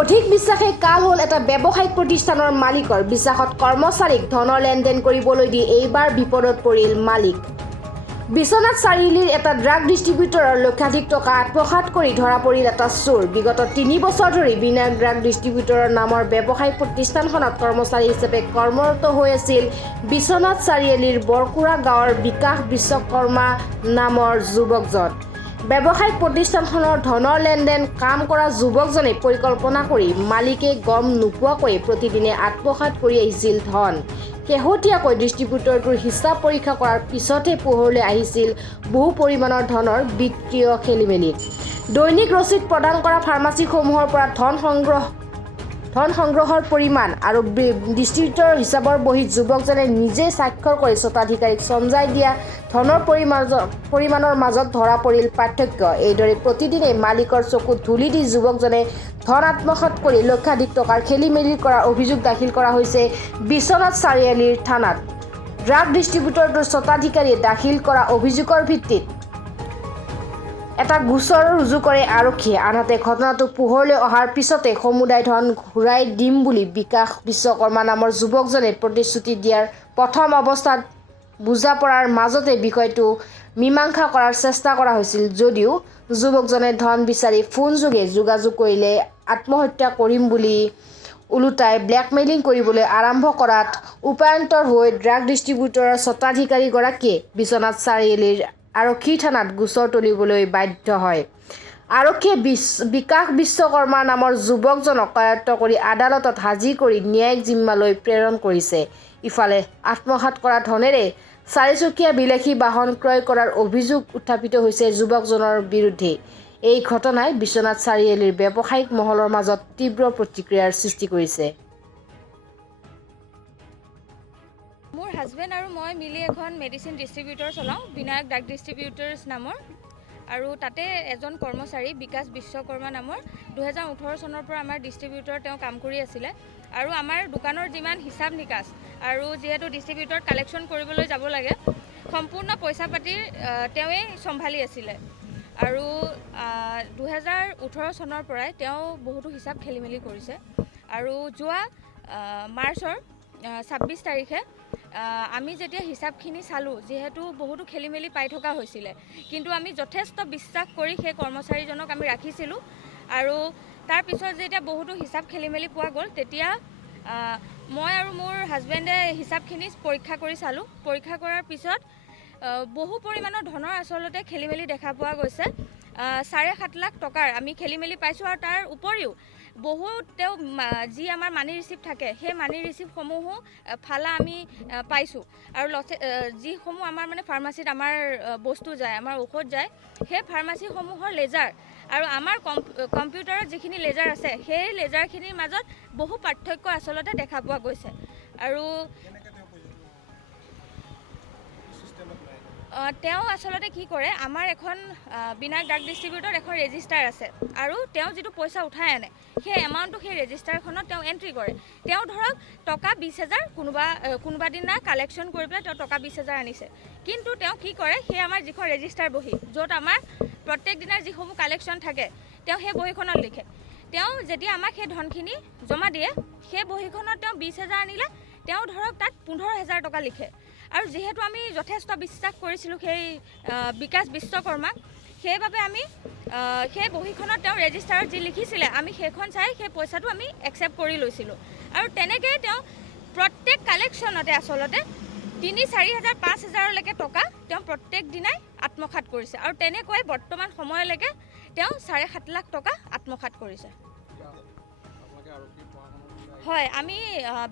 অধিক বিশ্বাসে কাল হ'ল এটা ব্যৱসায়িক প্ৰতিষ্ঠানৰ মালিকৰ বিশ্বাসত কৰ্মচাৰীক ধনৰ লেনদেন কৰিবলৈ দি এইবাৰ বিপদত পৰিল মালিক। বিশ্বনাথ চাৰিআলিৰ এটা ড্ৰাগ ডিষ্ট্ৰিবিউটৰৰ লক্ষাধিক টকা আত্মসাৎ কৰি ধৰা পৰিল এটা চোৰ। বিগত ৩ বছৰ ধৰি বিনায়ক ড্ৰাগ ডিষ্ট্ৰিবিউটৰৰ নামৰ ব্যৱসায়িক প্ৰতিষ্ঠানখনত কৰ্মচাৰী হিচাপে কৰ্মৰত হৈ আছিল বিশ্বনাথ চাৰিআলিৰ বৰকুৰা গাঁৱৰ বিকাশ বিশ্বকৰ্মা নামৰ যুৱকজন। ব্যৱসায়িক প্ৰতিষ্ঠানখনৰ ধনৰ লেনদেন কাম কৰা যুৱকজনে পৰিকল্পনা কৰি মালিকে গম নোপোৱাকৈ প্ৰতিদিনে আত্মসাৎ কৰি আহিছিল ধন। শেহতীয়াকৈ ডিষ্ট্ৰিবিউটৰটোৰ হিচাপ পৰীক্ষা কৰাৰ পিছতহে পোহৰলৈ আহিছিল বহু পৰিমাণৰ ধনৰ বিত্তীয় খেলিমেলি। দৈনিক ৰচিদ প্ৰদান কৰা ফাৰ্মাচীসমূহৰ পৰা ধন সংগ্ৰহৰ পৰিমাণ আৰু ডিষ্ট্ৰিবিউটৰৰ হিচাপৰ বহীত যুৱকজনে নিজে স্বাক্ষৰ কৰি স্বত্বাধিকাৰীক চমজাই দিয়া ধনৰ পৰিমাণৰ মাজত ধৰা পৰিল পাৰ্থক্য। এইদৰে প্ৰতিদিনে মালিকৰ চকুত ধূলি দি যুৱকজনে ধন আত্মসাৎ কৰি লক্ষাধিক টকাৰ খেলিমেলি কৰাৰ অভিযোগ দাখিল কৰা হৈছে বিশ্বনাথ চাৰিআলিৰ থানাত। ড্ৰাগ ডিষ্ট্ৰিবিউটৰটোৰ স্বত্বাধিকাৰীয়ে দাখিল কৰা অভিযোগৰ ভিত্তিত এটা গোচৰ ৰুজু কৰে আৰক্ষীয়ে। আনহাতে ঘটনাটো পোহৰলৈ অহাৰ পিছতে সমুদায় ধন ঘূৰাই দিম বুলি বিকাশ বিশ্বকৰ্মা নামৰ যুৱকজনে প্ৰতিশ্ৰুতি দিয়াৰ প্ৰথম অৱস্থাত বুজাপৰাৰ মাজতে বিষয়টো মীমাংসা কৰাৰ চেষ্টা কৰা হৈছিল যদিও যুৱকজনে ধন বিচাৰি ফোনযোগে যোগাযোগ কৰিলে আত্মহত্যা কৰিম বুলি ওলোটাই ব্লেকমেইলিং কৰিবলৈ আৰম্ভ কৰাত উপায়ন্তৰ হৈ ড্ৰাগ ডিষ্ট্ৰিবিউটৰৰ স্বত্বাধিকাৰীগৰাকীয়ে বিশ্বনাথ চাৰিআলিৰ আৰক্ষী থানাত গোচৰ তুলিবলৈ বাধ্য হয়। আৰক্ষীয়ে বিকাশ বিশ্বকৰ্মা নামৰ যুৱকজনক কায়ত্ব কৰি আদালতত হাজিৰ কৰি ন্যায়িক জিম্মালৈ প্ৰেৰণ কৰিছে। ইফালে আত্মসাৎ কৰা ধনেৰে চাৰিচকীয়া বিলাসী বাহন ক্ৰয় কৰাৰ অভিযোগ উত্থাপিত হৈছে যুৱকজনৰ বিৰুদ্ধে। এই ঘটনাই বিশ্বনাথ চাৰিআলিৰ ব্যৱসায়িক মহলৰ মাজত তীব্ৰ প্ৰতিক্ৰিয়াৰ সৃষ্টি কৰিছে। মোৰ হাজবেণ্ড আৰু মই মিলি এখন মেডিচিন ডিষ্ট্ৰিবিউটৰ চলাওঁ, বিনায়ক ড্ৰাগ ডিষ্ট্ৰিবিউটৰ্ছ নামৰ। আৰু তাতে এজন কৰ্মচাৰী বিকাশ বিশ্বকৰ্মা নামৰ 2018 চনৰ পৰা আমাৰ ডিষ্ট্ৰিবিউটৰ তেওঁ কাম কৰি আছিলে। আৰু আমাৰ দোকানৰ যিমান হিচাপ নিকাচ আৰু যিহেতু ডিষ্ট্ৰিবিউটৰত কালেকশ্যন কৰিবলৈ যাব লাগে, সম্পূৰ্ণ পইচা পাতি তেওঁৱেই চম্ভালি আছিলে। আৰু 2018 চনৰ পৰাই তেওঁ বহুতো হিচাপ খেলি মেলি কৰিছে। আৰু যোৱা মাৰ্চৰ 26 তাৰিখে আমি যেতিয়া হিচাপখিনি চালোঁ, যিহেতু বহুতো খেলি মেলি পাই থকা হৈছিলে, কিন্তু আমি যথেষ্ট বিশ্বাস কৰি সেই কৰ্মচাৰীজনক আমি ৰাখিছিলোঁ। আৰু তাৰপিছত যেতিয়া বহুতো হিচাপ খেলি মেলি পোৱা গ'ল, তেতিয়া মই আৰু মোৰ হাজবেণ্ডে হিচাপখিনি পৰীক্ষা কৰি চালোঁ। পৰীক্ষা কৰাৰ পিছত বহু পৰিমাণৰ ধনৰ আচলতে খেলি মেলি দেখা পোৱা গৈছে। 7.5 লাখ টকাৰ আমি খেলি মেলি পাইছোঁ। আৰু তাৰ উপৰিও বহুত তেওঁ যি আমাৰ মানি ৰিচিপ্ট থাকে, সেই মানি ৰিচিপ্টসমূহো ফালা আমি পাইছোঁ। আৰু যিসমূহ আমাৰ মানে ফাৰ্মাচীত আমাৰ বস্তু যায়, আমাৰ ঔষধ যায়, সেই ফাৰ্মাচীসমূহৰ লেজাৰ আৰু আমাৰ কম্পিউটাৰত যিখিনি লেজাৰ আছে, সেই লেজাৰখিনিৰ মাজত বহু পাৰ্থক্য আচলতে দেখা পোৱা গৈছে। আৰু তেওঁ আচলতে কি কৰে, আমাৰ এখন বিনায়ক ড্ৰাগ ডিষ্ট্ৰিবিউটৰত এখন ৰেজিষ্টাৰ আছে। আৰু তেওঁ যিটো পইচা উঠাই আনে, সেই এমাউণ্টটো সেই ৰেজিষ্টাৰখনত তেওঁ এণ্ট্ৰি কৰে। তেওঁ ধৰক টকা 20,000 কোনোবা দিনা কালেকশ্যন কৰি পেলাই তেওঁ টকা 20,000 আনিছে। কিন্তু তেওঁ কি কৰে, সেই আমাৰ যিখন ৰেজিষ্টাৰ বহী, য'ত আমাৰ প্ৰত্যেক দিনাৰ যিসমূহ কালেকশ্যন থাকে, তেওঁ সেই বহীখনত লিখে। তেওঁ যেতিয়া আমাক সেই ধনখিনি জমা দিয়ে, সেই বহীখনত তেওঁ 20,000 আনিলে, তেওঁ ধৰক তাত 15,000 টকা লিখে। আৰু যিহেতু আমি যথেষ্ট বিশ্বাস কৰিছিলোঁ সেই বিকাশ বিশ্বকৰ্মাক, সেইবাবে আমি সেই বহীখনত তেওঁ ৰেজিষ্টাৰত যি লিখিছিলে, আমি সেইখন চাই সেই পইচাটো আমি একচেপ্ট কৰি লৈছিলোঁ। আৰু তেনেকৈয়ে তেওঁ প্ৰত্যেক কালেকশ্যনতে আচলতে 3,000, 4,000, 5,000লৈকে টকা তেওঁ প্ৰত্যেক দিনাই আত্মসাৎ কৰিছে। আৰু তেনেকৈ বৰ্তমান সময়লৈকে তেওঁ 7.5 লাখ টকা আত্মসাৎ কৰিছে। হয়, আমি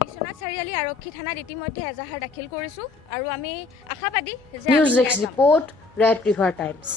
বিশ্বনাথ চাৰিআলি আৰক্ষী থানাত ইতিমধ্যে এজাহাৰ দাখিল কৰিছোঁ। আৰু আমি আশাবাদী যে news desk report, red river times.